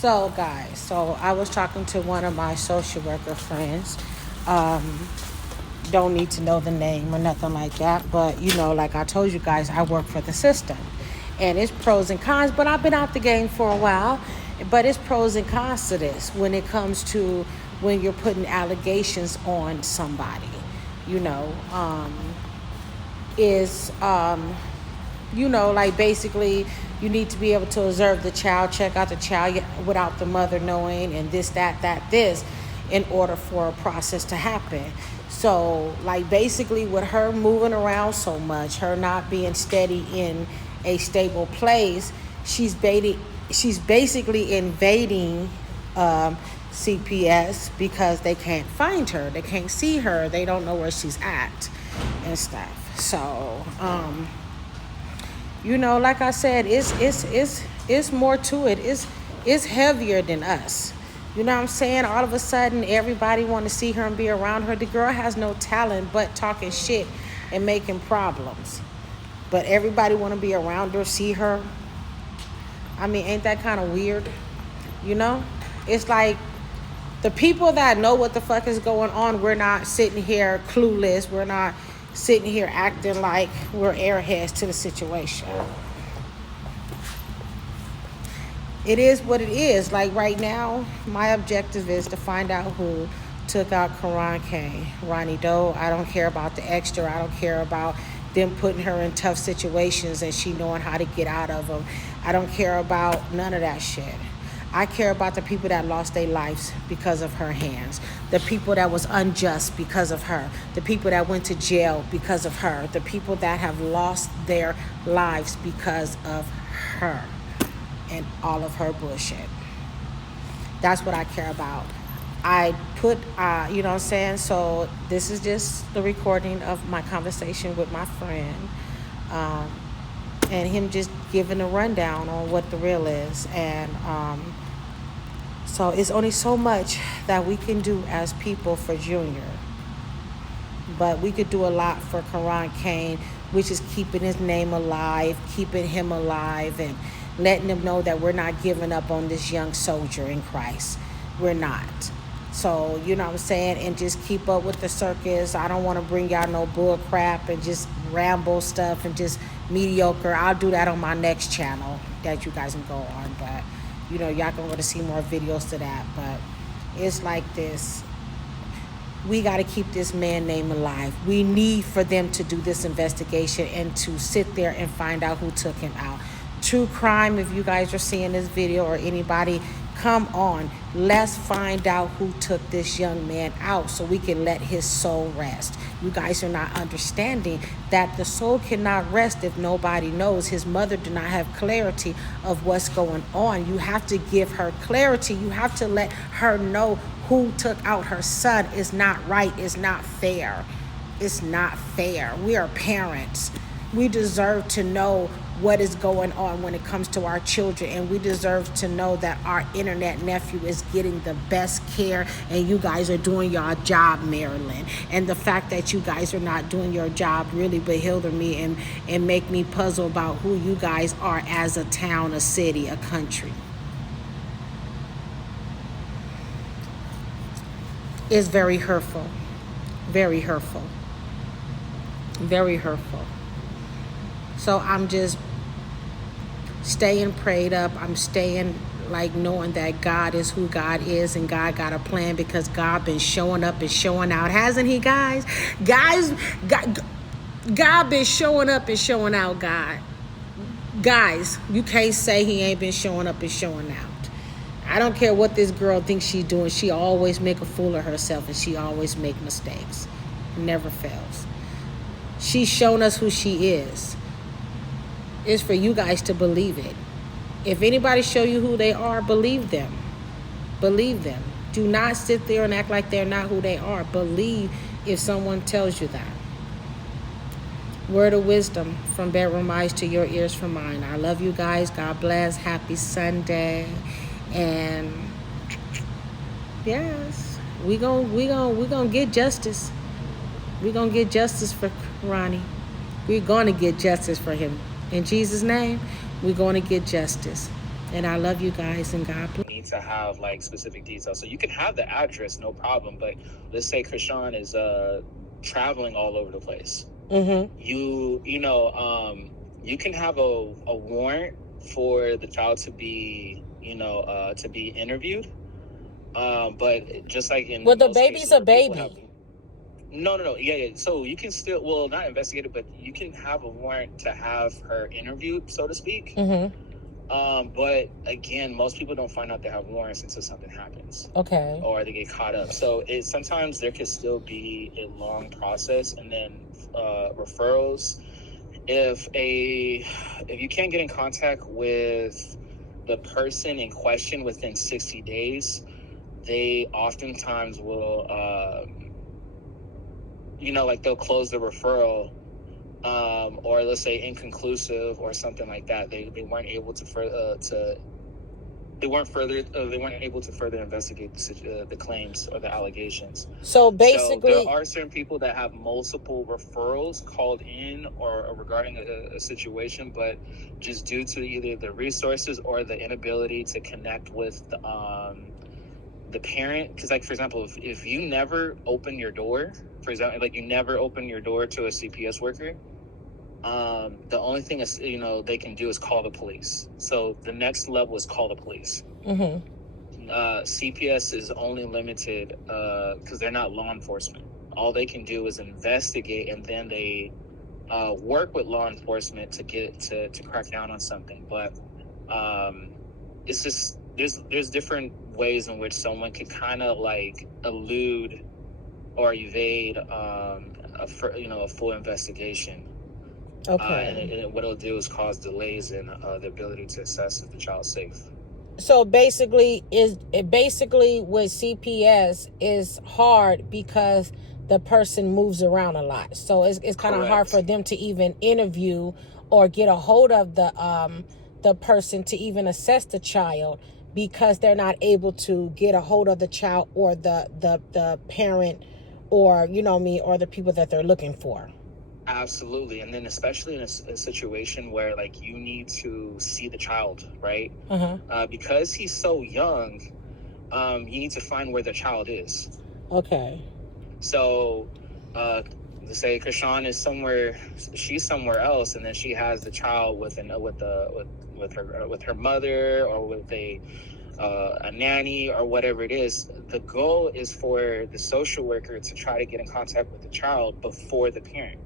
So, guys, so I was talking to one of my social worker friends. Don't need to know the name or nothing like that, but like I told you guys, I work for the system, and it's pros and cons. But I've been out the game for a while, but it's pros and cons to this when it comes to when you're putting allegations on somebody. Is like basically you need to be able to observe the child, check out the child without the mother knowing, and this, this, in order for a process to happen. So, like, basically with her moving around so much, her not being steady in a stable place, she's basically invading CPS because they can't find her, they can't see her, they don't know where she's at and stuff. So, like I said, it's more to it. It's heavier than us. You know what I'm saying? All of a sudden, everybody want to see her and be around her. The girl has no talent but talking shit and making problems. But everybody want to be around her, see her. I mean, ain't that kind of weird? It's like the people that know what the fuck is going on, we're not sitting here clueless. We're not sitting here acting like we're airheads to the situation. It is what it is. Like right now, my objective is to find out who took out Ronnie Doe. I don't care about the extra. I don't care about them putting her in tough situations and she knowing how to get out of them. I don't care about none of that shit. I care about the people that lost their lives because of her hands. The people that was unjust because of her. The people that went to jail because of her. The people that have lost their lives because of her. And all of her bullshit. That's what I care about. I put, you know what I'm saying? So this is just the recording of my conversation with my friend. And him just giving a rundown on what the real is. And so it's only so much that we can do as people for Junior. But we could do a lot for Karan Kane, which is keeping his name alive, keeping him alive, and letting them know that we're not giving up on this young soldier in Christ. We're not. So, you know what I'm saying? And just keep up with the circus. I don't want to bring y'all no bull crap and just ramble stuff and just mediocre. I'll do that on my next channel that you guys can go on. But, y'all can go to see more videos to that. But it's like this. We got to keep this man name alive. We need for them to do this investigation and to sit there and find out who took him out. True crime, if you guys are seeing this video or anybody, come on. Let's find out who took this young man out so we can let his soul rest. You guys are not understanding that the soul cannot rest if nobody knows. His mother did not have clarity of what's going on. You have to give her clarity. You have to let her know who took out her son. It's not right. It's not fair. It's not fair. We are parents. We deserve to know what is going on when it comes to our children, and we deserve to know that our internet nephew is getting the best care, and you guys are doing your job, Maryland. And the fact that you guys are not doing your job really bewilder me and make me puzzle about who you guys are as a town, a city, a country. It's very hurtful. Very hurtful. Very hurtful. So I'm just staying prayed up. I'm staying like knowing that God is who God is, and God got a plan, because God been showing up and showing out, hasn't he, guys? God been showing up and showing out, God. Guys, you can't say he ain't been showing up and showing out. I don't care what this girl thinks she's doing. She always make a fool of herself, and she always make mistakes. Never fails. She's shown us who she is. It's for you guys to believe it. If anybody show you who they are, believe them. Believe them. Do not sit there and act like they're not who they are. Believe if someone tells you that. Word of wisdom from bedroom eyes to your ears from mine. I love you guys. God bless. Happy Sunday. And yes, we gonna get justice. We gonna get justice for Ronnie. We're gonna get justice for him. In Jesus' name, we're going to get justice. And I love you guys, and God bless. Need to have like specific details. So you can have the address, no problem. But let's say Chrisean is traveling all over the place. Mm-hmm. You can have a warrant for the child to be interviewed. But just like in Well, the most baby's cases a where people baby. no. Yeah. So you can still, well, not investigate it, but you can have a warrant to have her interviewed, so to speak. Mm-hmm. But again, most people don't find out they have warrants until something happens. Okay. Or they get caught up. So sometimes there could still be a long process, and then referrals. If you can't get in contact with the person in question within 60 days, they oftentimes will, they'll close the referral, or let's say inconclusive or something like that. They weren't able to they weren't able to further investigate the claims or the allegations. So basically, there are certain people that have multiple referrals called in or regarding a situation, but just due to either the resources or the inability to connect with the parent, because like for example, if you never open your door, for example, like you never open your door to a CPS worker, the only thing is, they can do is call the police. So the next level is call the police. mm-hmm. CPS is only limited because they're not law enforcement. All they can do is investigate, and then they work with law enforcement to get to crack down on something. But it's just there's different ways in which someone could kind of like elude or evade a full investigation. Okay. And what it'll do is cause delays in the ability to assess if the child's safe. So basically, with CPS is hard because the person moves around a lot. So it's kind of hard for them to even interview or get a hold of the person to even assess the child, because they're not able to get a hold of the child or the parent, or or the people that they're looking for. Absolutely. And then especially in a situation where like you need to see the child, right? Because he's so young, you need to find where the child is. Okay. So let's say Chrisean is she's somewhere else, and then she has the child with her mother, or with a nanny, or whatever it is. The goal is for the social worker to try to get in contact with the child before the parent.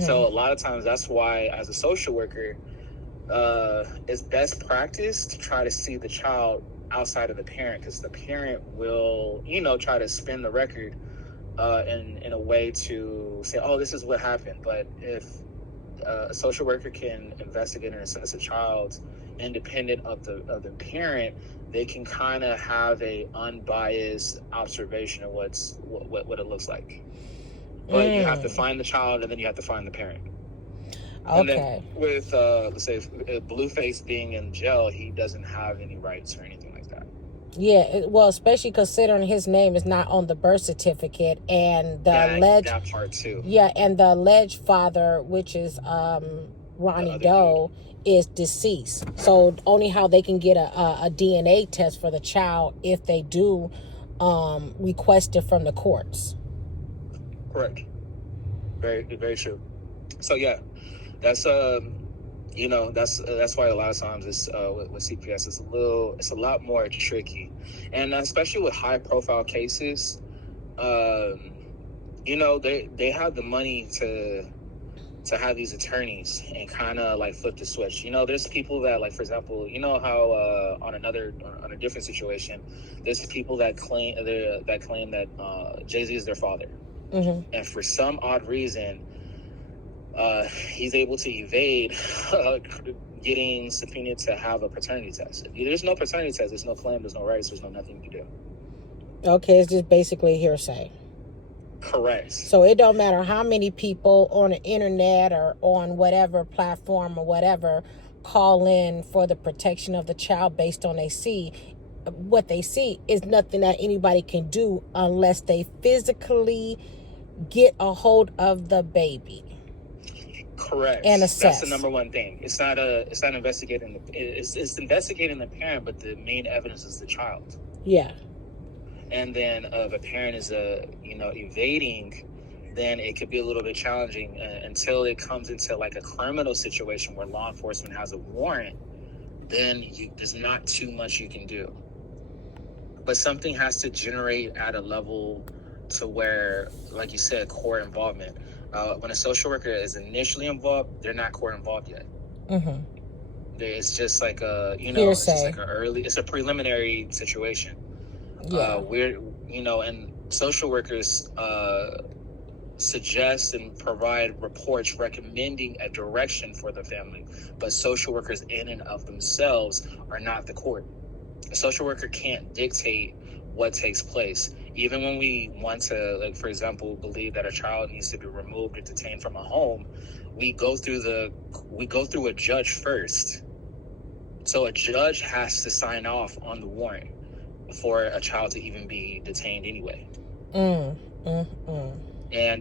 So a lot of times that's why, as a social worker, it's best practice to try to see the child outside of the parent, because the parent will, try to spin the record in a way to say, oh, this is what happened. But if a social worker can investigate and assess a child independent of the parent, they can kind of have a unbiased observation of what it looks like. But you have to find the child, and then you have to find the parent. Okay. And then with, let's say, Blueface being in jail, he doesn't have any rights or anything like that. Yeah, well, especially considering his name is not on the birth certificate, and that part too. Yeah, and the alleged father, which is Ronnie Doe, is deceased. So only how they can get a DNA test for the child if they do request it from the courts. Correct. Very, very true. So yeah, that's that's why a lot of times it's with CPS it's a lot more tricky, and especially with high profile cases, they have the money to have these attorneys and kind of like flip the switch. There's people that, like, for example, how on a different situation, there's people that claim that Jay-Z is their father. And for some odd reason, he's able to evade getting subpoenaed to have a paternity test. If there's no paternity test, there's no claim, there's no rights, there's no nothing you can do. Okay, it's just basically hearsay. Correct. So it don't matter how many people on the internet or on whatever platform or whatever call in for the protection of the child based on what they see is nothing that anybody can do unless they physically get a hold of the baby. Correct. and That's assess. the number one thing. It's not investigating it's investigating the parent, but the main evidence is the child. Yeah. And then if a parent is evading, then it could be a little bit challenging until it comes into like a criminal situation where law enforcement has a warrant. Then there's not too much you can do. But something has to generate at a level to where, like you said, court involvement. When a social worker is initially involved, they're not court involved yet. Mm-hmm. It's just like Hearsay. it's just like it's a preliminary situation. Yeah. And social workers suggest and provide reports recommending a direction for the family, but social workers in and of themselves are not the court. A social worker can't dictate what takes place. Even when we want to, like, for example, believe that a child needs to be removed or detained from a home, we go through a judge first. So a judge has to sign off on the warrant for a child to even be detained anyway. And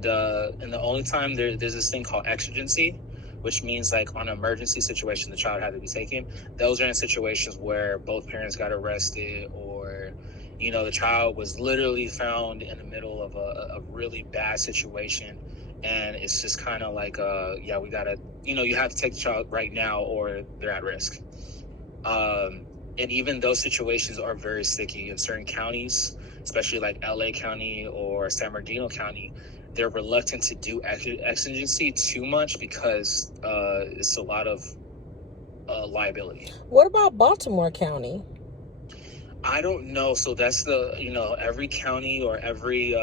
the only time there's this thing called exigency, which means like on an emergency situation, the child had to be taken. Those are in situations where both parents got arrested, or, the child was literally found in the middle of a really bad situation. And it's just kind of like, we gotta, you have to take the child right now or they're at risk. And even those situations are very sticky in certain counties, especially like LA County or San Bernardino County. They're reluctant to do exigency too much because it's a lot of liability. What about Baltimore County? I don't know. So that's every county or every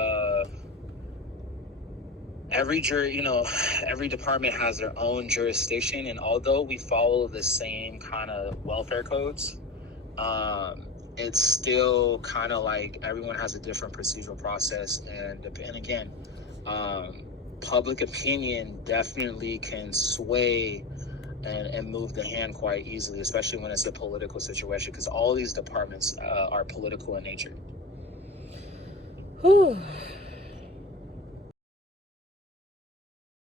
department has their own jurisdiction. And although we follow the same kind of welfare codes, it's still kind of like everyone has a different procedural process. And again, public opinion definitely can sway and move the hand quite easily, especially when it's a political situation, because all these departments are political in nature. Whew.